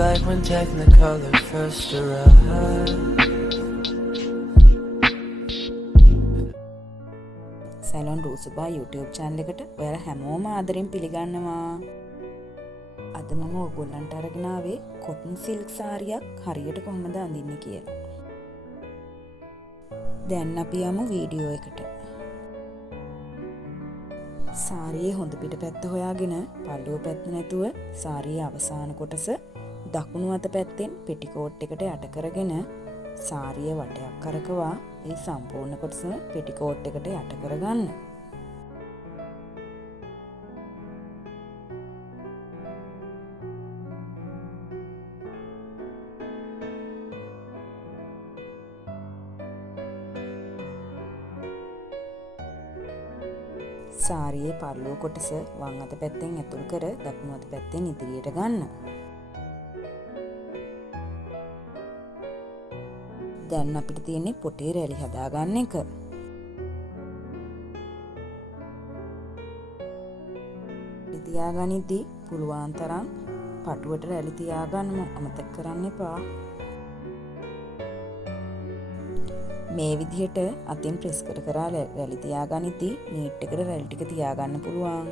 like when Technicolor first arrived. Salon Roosuba YouTube channel එකට ඔයාලා හැමෝම ආදරෙන් පිළිගන්නවා. අද මම ඔයගොල්ලන්ට අරගෙන ආවේ cotton silk සාරියක් හරියට කොහොමද අඳින්නේ කියලා. දැන් අපි යමු වීඩියෝ එකට. සාරියේ හොඳ පිටපැත්ත හොයාගෙන පල්ලුව පැත්ත නැතුව සාරියේ අවසාන කොටස දකුණු අත පැත්තෙන් පෙටිකෝට් එකට යට කරගෙන සාරිය වටයක් කරකවා ඒ සම්පූර්ණ කොටස පෙටිකෝට් එකට යට කරගන්න. සාරියේ පල්ලුව කොටස වම් අත පැත්තෙන් ඇතුල් කර දකුණු අත පැත්තෙන් ඉදිරියට ගන්න. දැන් අපිට තියෙන්නේ පොටේ රැලි හදාගන්න එක. තියාගනිද්දී පුළුවන් තරම් පටුවට රැලි තියාගන්නම අමතක කරන්න එපා. මේ විදිහට අතින් ප්‍රෙස් කර කර රැලි තියාගනිද්දී නීට් එකට රැලි ටික තියාගන්න පුළුවන්.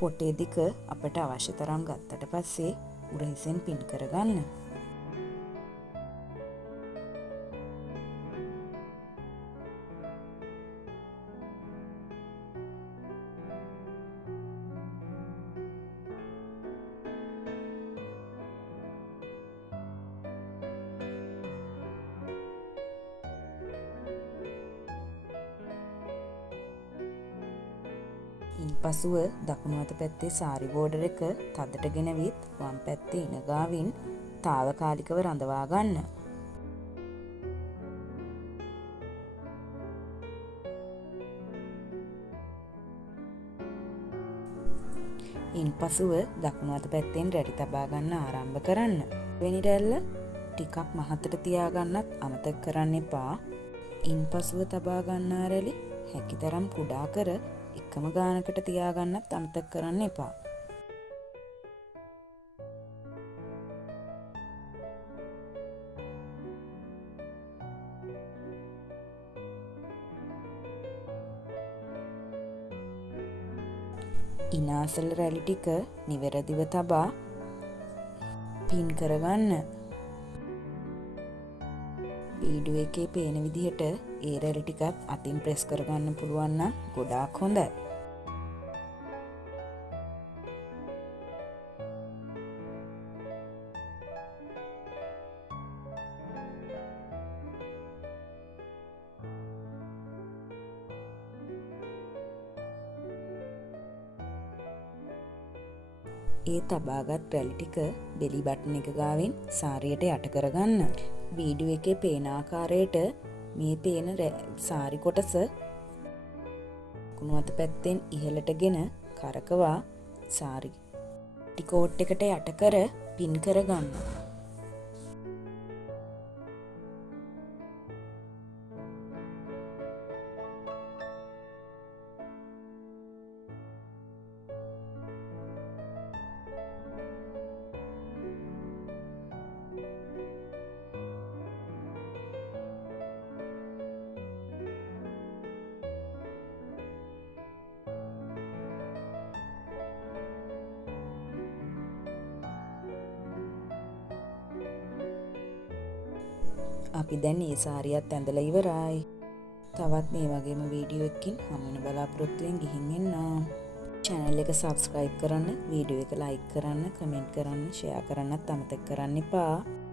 පොටේ දික අපට අවශ්‍ය තරම් ගත්තට පස්සේ උරහිසෙන් පින් කරගන්න. ඉන්පසුව දකුණු අත පැත්තේ සාරි බෝඩර් එක තදට ගෙනවිත් වම් පැත්තේ ඉන ගාවින් తాවකාලිකව රඳවා ගන්න. ඉන්පසුව දකුණු අත පැත්තෙන් රැලි තබා ගන්න ආරම්භ කරන්න. වෙනි රැල්ල ටිකක් මහතට තියාගන්නත් අමතක කරන්න එපා. ඉන්පසුව තබා ගන්නා රැලි හැකිතරම් කුඩා කර එකම ගානකට තියාගන්නත් අමතක කරන්න එපා. ඉනාසල රැලි ටික නිවැරදිව තබා පින් කරගන්න. වීඩියෝ එකේ පේන විදිහට ඒ රැලි ටිකත් අතින් ප්‍රෙස් කරගන්න පුළුවන් නම් ගොඩාක් හොඳයි. ඒ තබාගත් රැලි ටික බෙලි බටන් එක ගාවෙන් සාරියට යට කරගන්න. වීඩියෝ එකේ පේන ආකාරයට මේ පේන සාරි කොටස කුණු අත පැත්තෙන් ඉහළටගෙන කරකවා සාරි ටිකෝට් එකට යට කර පින් කරගන්න. අපි දැන් ඒ සාරියත් ඇඳලා ඉවරයි. තවත් මේ වගේම වීඩියෝ එකකින් හමු වෙන බලාපොරොත්තුෙන් ගිහින් එන්න. channel එක subscribe කරන්න, වීඩියෝ එක like කරන්න, comment කරන්න, share කරන්නත් අමතක කරන්න එපා.